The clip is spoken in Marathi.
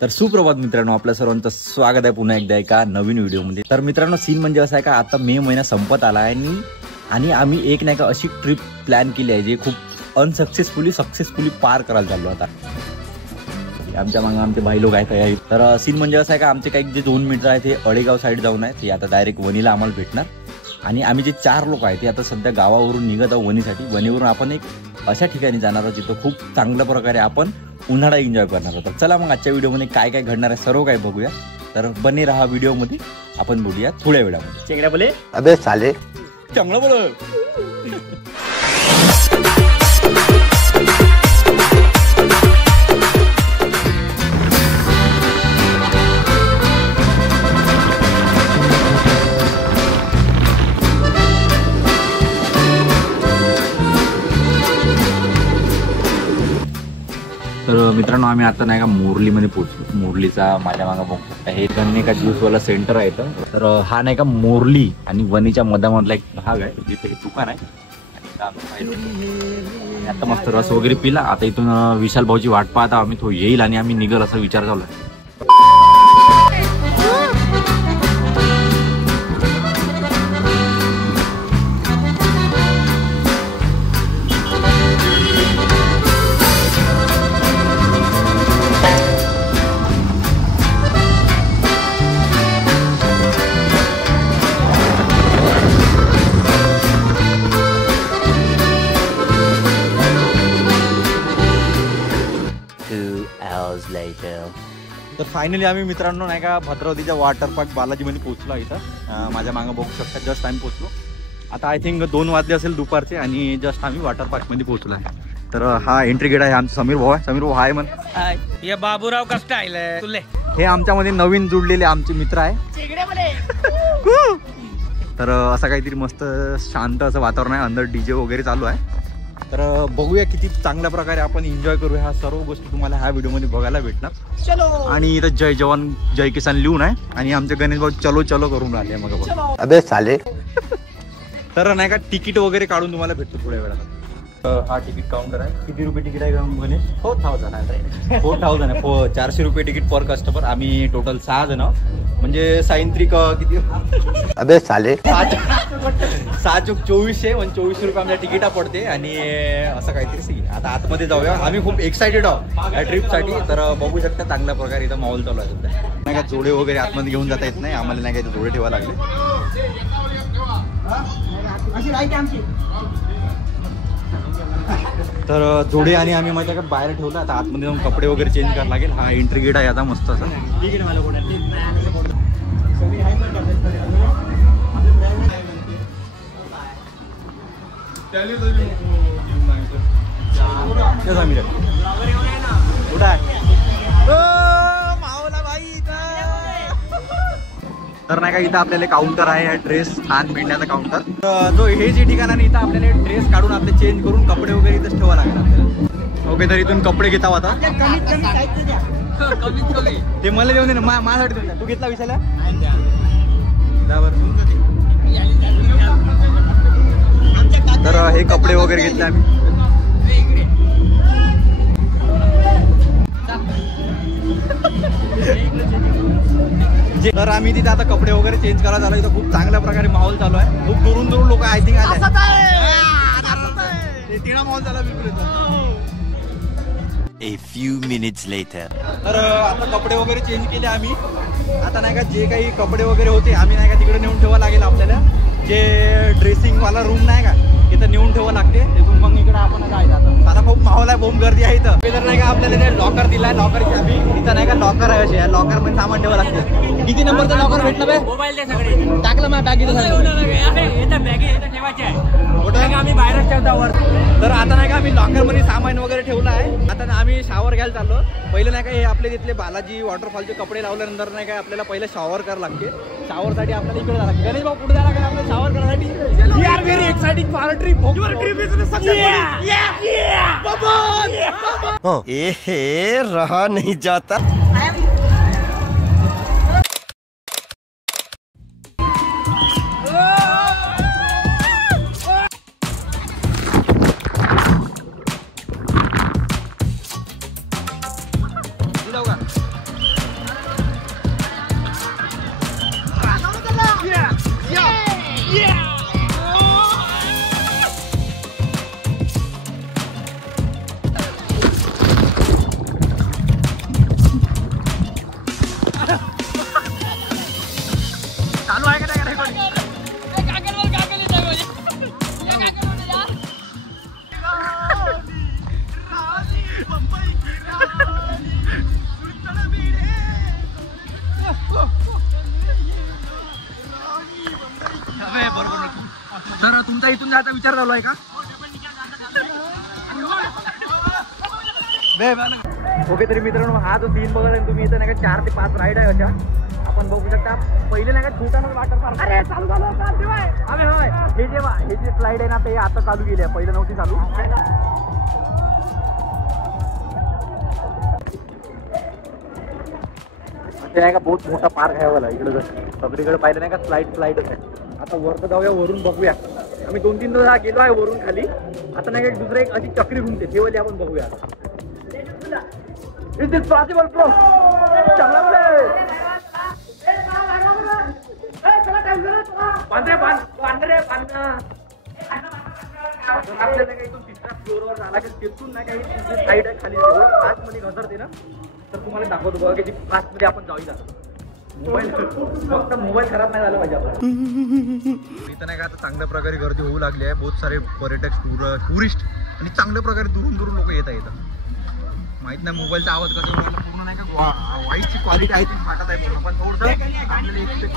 तर सुप्रभात मित्रांनो, आपल्या सर्वांचं स्वागत आहे पुन्हा एकदा एका नवीन व्हिडिओमध्ये। तर मित्रांनो, सीन म्हणजे असं आहे का आता मे महिना संपत आला आहे आणि आम्ही एक नाही का अशी ट्रिप प्लॅन केली आहे जे खूप सक्सेसफुली पार करायला चाललो आता। आमच्या मागे आमचे भाई लोक आहेत। तर सीन म्हणजे असं आहे का आमचे काही जे 2 मित्र आहेत ते अडेगाव साईड जाऊन आहेत, ते आता डायरेक्ट वणीला आम्हाला भेटणार। आणि आम्ही जे 4 लोक आहेत ते आता सध्या गावावरून निघत आहोत वणीसाठी। वणीवरून आपण एक अशा ठिकाणी जाणार आहोत जिथं खूप चांगल्या प्रकारे आपण उन्हाळा एन्जॉय करणार आहोत। चला मग आजच्या व्हिडिओमध्ये काय काय घडणार आहे सर्व काही बघूया। तर बने रहा व्हिडिओमध्ये, आपण बोलूया थोड्या वेळामध्ये। चेंगड्या बोले अबे साले, चांगलं बोल। तर मित्रांनो, आम्ही आता नाही का मोरलीमध्ये पोहोचलो। मोरलीचा माझ्या मागे बघू शकता हे गन्ने का ज्यूसवाला सेंटर आहे। तर हा नाही का मोरली आणि वणीच्या मधामधला एक भाग आहे जिथे दुकान आहे। आता मस्त रस वगैरे पिला। आता इथून विशाल भाऊची वाट पाहता आम्ही, तो येईल आणि आम्ही निघल असा विचार चालू आहे। तर फायनली आम्ही मित्रांनो नाही का भद्रावतीच्या वॉटर पार्क बालाजीमध्ये पोहोचलो। इथं माझ्या मागं बघू शकता जस्ट आम्ही पोहोचलो। आता आय थिंक 2 वाजले असेल दुपारचे आणि जस्ट आम्ही वॉटर पार्कमध्ये पोहोचलो आहे। तर हा एंट्री गेट आहे, आमचा समीर भाऊ आहे। समीर भाऊ हाय म्हण। ये बाबूराव का स्टाईल आहे तुले। हे आमच्यामध्ये नवीन जुडलेले आमचे मित्र आहे। तर असं काहीतरी मस्त शांत असं वातावरण आहे, अंदर डीजे वगैरे चालू आहे। तर बघूया किती चांगल्या प्रकारे आपण एन्जॉय करूया। ह्या सर्व गोष्टी तुम्हाला ह्या व्हिडिओमध्ये बघायला भेटणार। आणि इथं जय जवान जय किसान लिहून आहे आणि आमचे गणेश भाऊ चलो चलो करून राहिले मग। अबे साले। तर नाही का तिकीट वगैरे काढून तुम्हाला भेटतो थोड्या वेळात। हा तिकीट काउंटर आहे। किती रुपये तिकीट आहे गणेश? 4000 आहे। 4000 आहे। 400 रुपये तिकीट पर कस्टमर। आम्ही टोटल 6 जण म्हणजे सायंत्रिक किती? अबे साले। 6 चूक 2400 म्हणजे 2400 रुपये आमच्या तिकीटा पडते। आणि असं काहीतरी सीन। आता आतमध्ये जाऊया, आम्ही खूप एक्सायटेड आहोत या ट्रिपसाठी। तर बघू शकता चांगल्या प्रकारे इथं माहोल चालू आहे सध्या। नाही का जोडे वगैरे आतमध्ये घेऊन जाता येत नाही आम्हाला, नाही का जोडे ठेवायला लागले। तर जोडे आणि आम्ही माझ्या का बाहेर ठेवलं। आता आतमध्ये जाऊन कपडे वगैरे चेंज करायला लागेल। हा एंट्री गेट आहे आता मस्त असं। तर नाही का इथं आपल्याला काउंटर आहे, ड्रेस छान मिळण्याचा काउंटर। जो हे जे ठिकाण आहे इथं आपल्याला ड्रेस काढून आपले चेंज करून कपडे वगैरे इथंच ठेवा लागेल आपल्याला। ओके, तर इथून कपडे घेता आता ते मला देऊन दे ना, माझ्यासाठी देऊन द्या। तू घेतला विषयाला तर हे कपडे वगैरे घेतले आम्ही। तर आम्ही तिथे आता कपडे वगैरे चेंज करायला झालो। इथं खूप चांगल्या प्रकारे माहोल चालू आहे। खूप दुरून लोक आय थिंक आले। तिणा माहोल झाला बिलकुल। A few minutes later. तर आता कपडे वगैरे चेंज केले आम्ही। आता नाही का जे काही कपडे वगैरे होते आम्ही नाही का तिकडे नेऊन ठेवा लागेल आपल्याला। जे ड्रेसिंग वाला रूम नाही का तिथं नेऊन ठेवा लागते। तिथून मग इकडे आपण जायचं। आता खूप माहोल आहे, खूप गर्दी आहे इथं। तर नाही का आपल्याला ते लॉकर दिलाय, लॉकर चाबी इथं नाही का लॉकर आहे। असे लॉकर मध्ये सामान ठेवा लागते। किती नंबरचा लॉकर भेटला बे? मोबाईल दे सगळे टाकलं माझ्या बॅगेत आम्ही बाहेरच ठेवतो। तर आता नाही का आम्ही लॉकर मध्ये सामान वगैरे ठेवलं आहे। आता आम्ही शावर घ्यायला चाललो। पहिले नाही का हे आपले तिथले बालाजी वॉटरफॉलचे कपडे लावल्यानंतर नाही का आपल्याला पहिले शॉवर करावं लागते। शॉवर साठी आपल्याला इकडे जायला लागते। गणेश भाऊ कुठे जायला लागेल आपल्याला शॉवर करण्यासाठी? We are very exciting for a trip. Your trip is successful. ए रहा नहीं जाता। आता इथून जायचा विचार चालू आहे का? ओके तरी मित्रांनो हा जो सीन बघायला तुम्ही इथं नाही का 4 ते 5 राईड आहे अशा आपण बघू शकता. पहिले नाही का छोटा वॉटर पार्क अरे चालू झालं होय हे जे स्लाइड आहे ना ते आता चालू केली आहे, पहिले नव्हती चालू. ते नाही का बहुत मोठा पार्क आहे वाला इकडे सगळीकडे पाहिलं नाही का स्लाइडच आहे. आता वरचं जाऊया, वरून बघूया. आम्ही 2-3 गेलो आहे वरून खाली. आता नाही का दुसरं एक अशी चक्री घुमते तेवढी आपण बघूया. Is this possible bro? आपल्याला इथून 3ऱ्या फ्लोअरवर झाला की तिथून नाही काही साईड आहे खाली फास्ट मध्ये घसरते ना, तर तुम्हाला दाखवतो बघा किती फास्ट मध्ये आपण जाऊया. मोबाईल फक्त मोबाईल खराब नाही झाला पाहिजे आपला. इथं नाही का आता चांगल्या प्रकारे गर्दी होऊ लागली आहे. बहुत सारे पर्यटक टुरिस्ट आणि चांगल्या प्रकारे दुरून लोक येत आहेत. माहित नाही मोबाईलचा आवाज कसा पूर्ण नाही का व्हॉइसची क्वालिटी आहे ती फाटत आहे पूर्ण, पण थोडंसं आपल्याला एक्सपेक्ट